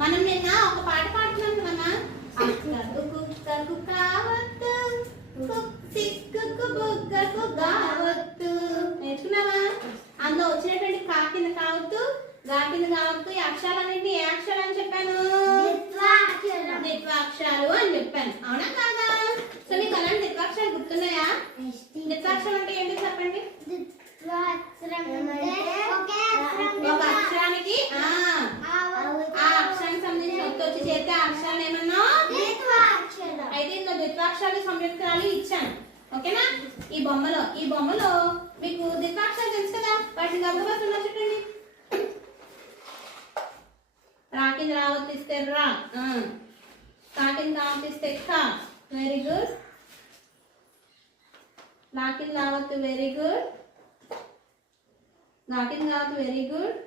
మనం నిన్న ఒక పాట పాడుతున్నాం కదా, అక్కకు కుక్కకు కావత్తు సిక్కుకు బుగ్గకు గావత్తు నేర్చుకున్నావా? అందులో వచ్చినటువంటి కా కింద కావత్తు, గా కింద కావత్తు ఈ అక్షరాలన్నింటినీ ఏ అక్షరాలు అని చెప్పాను? ద్విత్వాక్షరాలు అని చెప్పాను. అవునా కాదా? సో నీకు అలాంటి ద్విత్వాక్షరాలు గుర్తున్నాయా? ద్విత్వాక్షరం అంటే ఏంటి చెప్పండి? ఒక అక్షరానికి ఆ అక్షరానికి సంబంధించిన ఒత్తు వచ్చి చేస్తే ఆ అక్షరాలు ఏమన్నా అయితే ఇందులో ద్విత్వాక్షరాలు సంయుక్తాలు ఇచ్చాను. ఓకేనా? ఈ బొమ్మలో మీకు ద్విత్వాక్షరాలు తెలుసు కదా, వాటిని గమనిస్తున్నా చూడండి. రా కింద రావత్తిస్తే రా, కా కింద రావత్తిస్తే కా, వెరీ గుడ్. లా కింద రావత్తు, వెరీ గుడ్. గా కింద రావత్తు, వెరీ గుడ్.